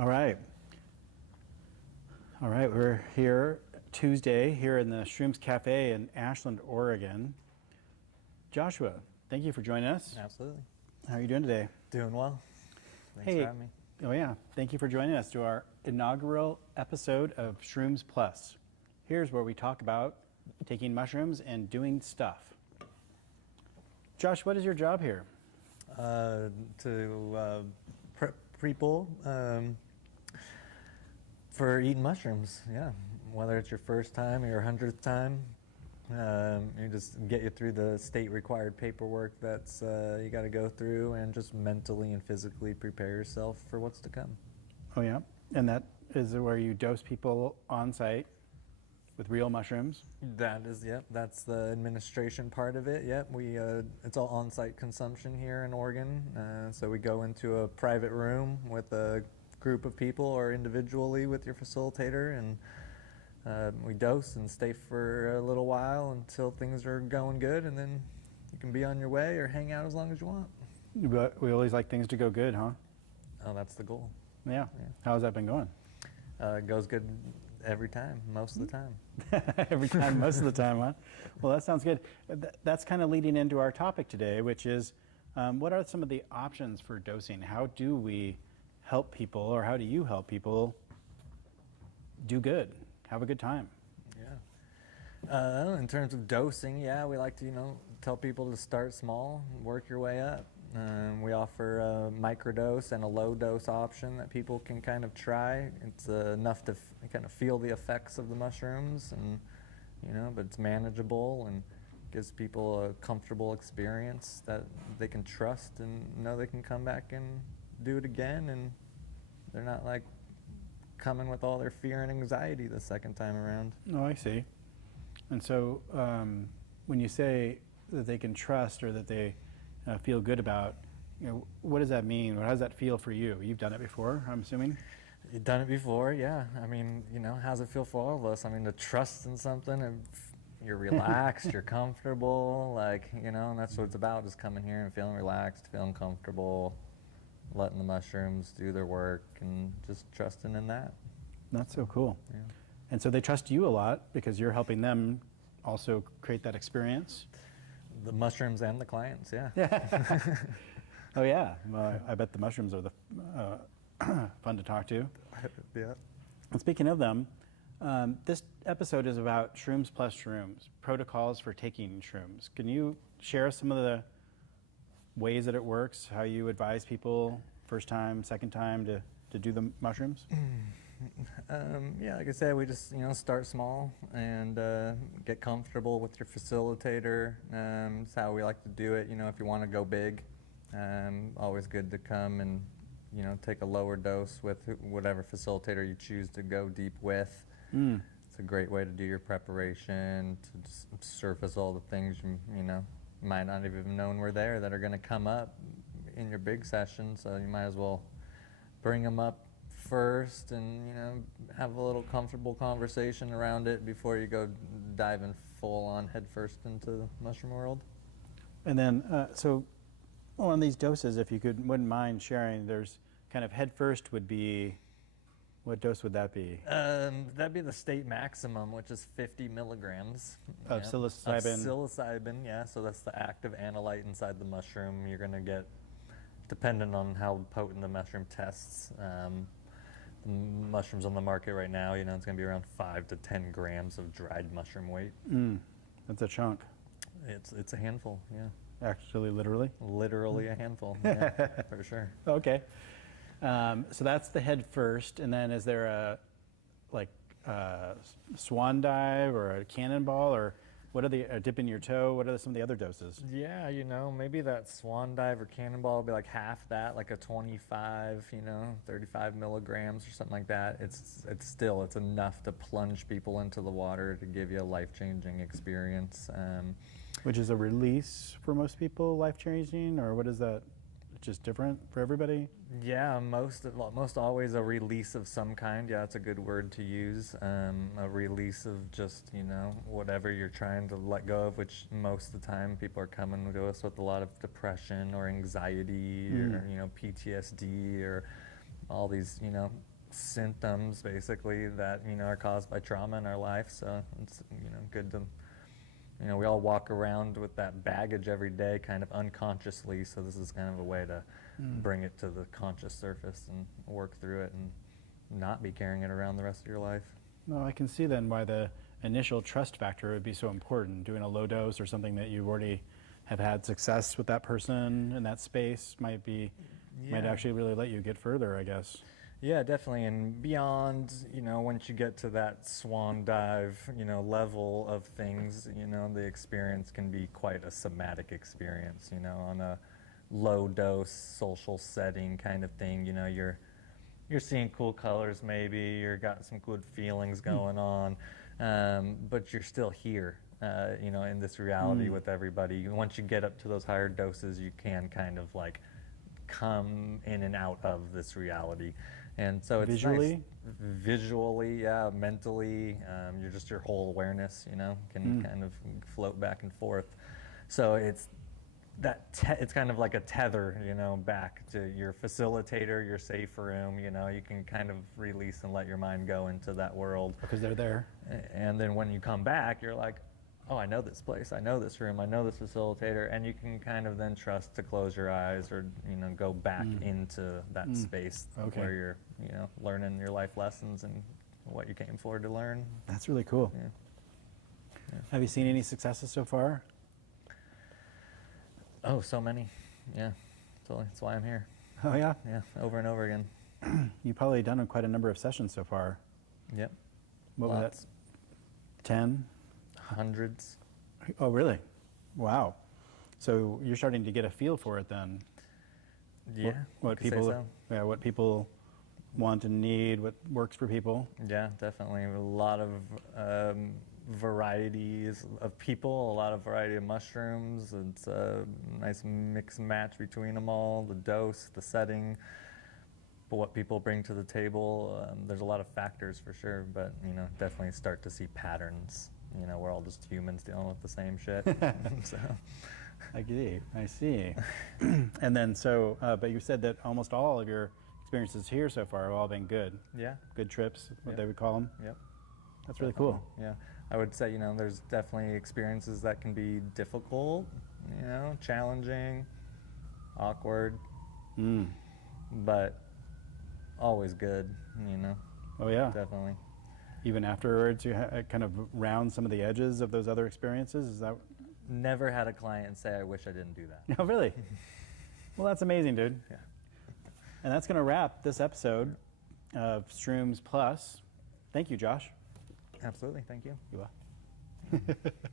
All right. All right, we're here Tuesday here in the Shrooms Cafe in Ashland, Oregon. Joshua, thank you for joining us. Absolutely. How are you doing today? Doing well. Thanks Hey, for having me. oh yeah, thank you for joining us to our inaugural episode of Shrooms Plus. Here's where we talk about taking mushrooms and doing stuff. Josh, what is your job here? To prep people for eating mushrooms, yeah. Whether it's your first time or your 100th time, you just get you through the state-required paperwork that's you got to go through, and just mentally and physically prepare yourself for what's to come. Oh yeah, and that is where you dose people on site with real mushrooms. That is, yep. That's the administration part of it. Yep, it's all on-site consumption here in Oregon. So we go into a private room with a group of people, or individually with your facilitator, and we dose and stay for a little while until things are going good, and then you can be on your way or hang out as long as you want. But we always like things to go good, huh? Oh, that's the goal. Yeah. How's that been going? It goes good every time, most of the time. Every time, most of the time, huh? Well, that sounds good. That's kind of leading into our topic today, which is what are some of the options for dosing? How do we help people, or how do you help people do good, have a good time? Yeah. In terms of dosing, yeah, we like to, tell people to start small, work your way up. We offer a microdose and a low dose option that people can kind of try. It's enough to kind of feel the effects of the mushrooms, and but it's manageable and gives people a comfortable experience that they can trust and know they can come back and do it again, and they're not like coming with all their fear and anxiety the second time around. Oh, I see. And so when you say that they can trust, or that they feel good about, what does that mean? How does that feel for you? You've done it before, I'm assuming? You've done it before, yeah. I mean, how's it feel for all of us? I mean, to trust in something, and you're relaxed, you're comfortable, and that's what it's about, just coming here and feeling relaxed, feeling comfortable, letting the mushrooms do their work, and just trusting in that. That's so cool. Yeah. And so they trust you a lot because you're helping them also create that experience? The mushrooms and the clients, yeah. Oh yeah, well, I bet the mushrooms are the fun to talk to. Yeah. And speaking of them, this episode is about Shrooms plus Shrooms, protocols for taking shrooms. Can you share some of the ways that it works, how you advise people first time, second time to do the mushrooms? Yeah, like I said, we just start small and get comfortable with your facilitator. It's how we like to do it. If you want to go big, always good to come and take a lower dose with whatever facilitator you choose to go deep with. It's a great way to do your preparation, to just surface all the things you might not have even known were there that are going to come up in your big session. So you might as well bring them up first, and have a little comfortable conversation around it before you go diving full on head first into the mushroom world. And then, so on these doses, if you wouldn't mind sharing, there's kind of head first would be, what dose would that be? That'd be the state maximum, which is 50 milligrams Of psilocybin. Of psilocybin, yeah. So that's the active analyte inside the mushroom. You're going to get, depending on how potent the mushroom tests, the mushrooms on the market right now, it's going to be around 5 to 10 grams of dried mushroom weight. That's a chunk. It's a handful, yeah. Actually, literally? Literally a handful, yeah, for sure. Okay. So that's the head first, and then is there a swan dive or a cannonball, or what are a dip in your toe? What are some of the other doses? Yeah, maybe that swan dive or cannonball would be like half that, like a 25, 35 milligrams or something like that. It's enough to plunge people into the water to give you a life-changing experience. Which is a release for most people, life-changing, or what is that? Just different for everybody? Yeah, most always a release of some kind. Yeah, that's a good word to use. A release of just, whatever you're trying to let go of, which most of the time people are coming to us with a lot of depression or anxiety or, PTSD or all these, symptoms basically that, are caused by trauma in our life. So it's, good to, we all walk around with that baggage every day kind of unconsciously. So this is kind of a way to bring it to the conscious surface and work through it and not be carrying it around the rest of your life. Well, I can see then why the initial trust factor would be so important. Doing a low dose or something that you already have had success with that person in that space might actually really let you get further, I guess. Yeah, definitely. And beyond, once you get to that swan dive, level of things, the experience can be quite a somatic experience, on a low dose social setting kind of thing. You're seeing cool colors, maybe you're got some good feelings going on, but you're still here, in this reality with everybody. Once you get up to those higher doses, you can kind of like come in and out of this reality. And so it's visually, nice. Visually, yeah, mentally, your whole awareness, can kind of float back and forth. So it's it's kind of like a tether, back to your facilitator, your safe room. You can kind of release and let your mind go into that world because they're there. And then when you come back, you're like, oh, I know this place, I know this room, I know this facilitator, and you can kind of then trust to close your eyes or go back into that space where you're learning your life lessons and what you came for to learn. That's really cool. Yeah. Have you seen any successes so far? Oh, so many. Yeah, totally. That's why I'm here. Oh yeah? Yeah, over and over again. You've probably done quite a number of sessions so far. Yep. What was that? 10? Hundreds. Oh, really? Wow. So you're starting to get a feel for it then. Yeah. What people, what people want and need, what works for people. Yeah, definitely. A lot of varieties of people, a lot of variety of mushrooms. It's a nice mix and match between them all, the dose, the setting, but what people bring to the table. There's a lot of factors for sure, but definitely start to see patterns. We're all just humans dealing with the same shit. So. I see. And then but you said that almost all of your experiences here so far have all been good. Yeah. Good trips, what they would call them. Yep. That's really cool. Yeah. I would say, there's definitely experiences that can be difficult, challenging, awkward, but always good, Oh yeah. Definitely. Even afterwards, you kind of round some of the edges of those other experiences? Is that? Never had a client say, I wish I didn't do that. No, really? Well, that's amazing, dude. Yeah. And that's going to wrap this episode of Shrooms Plus. Thank you, Josh. Absolutely. Thank you. You are.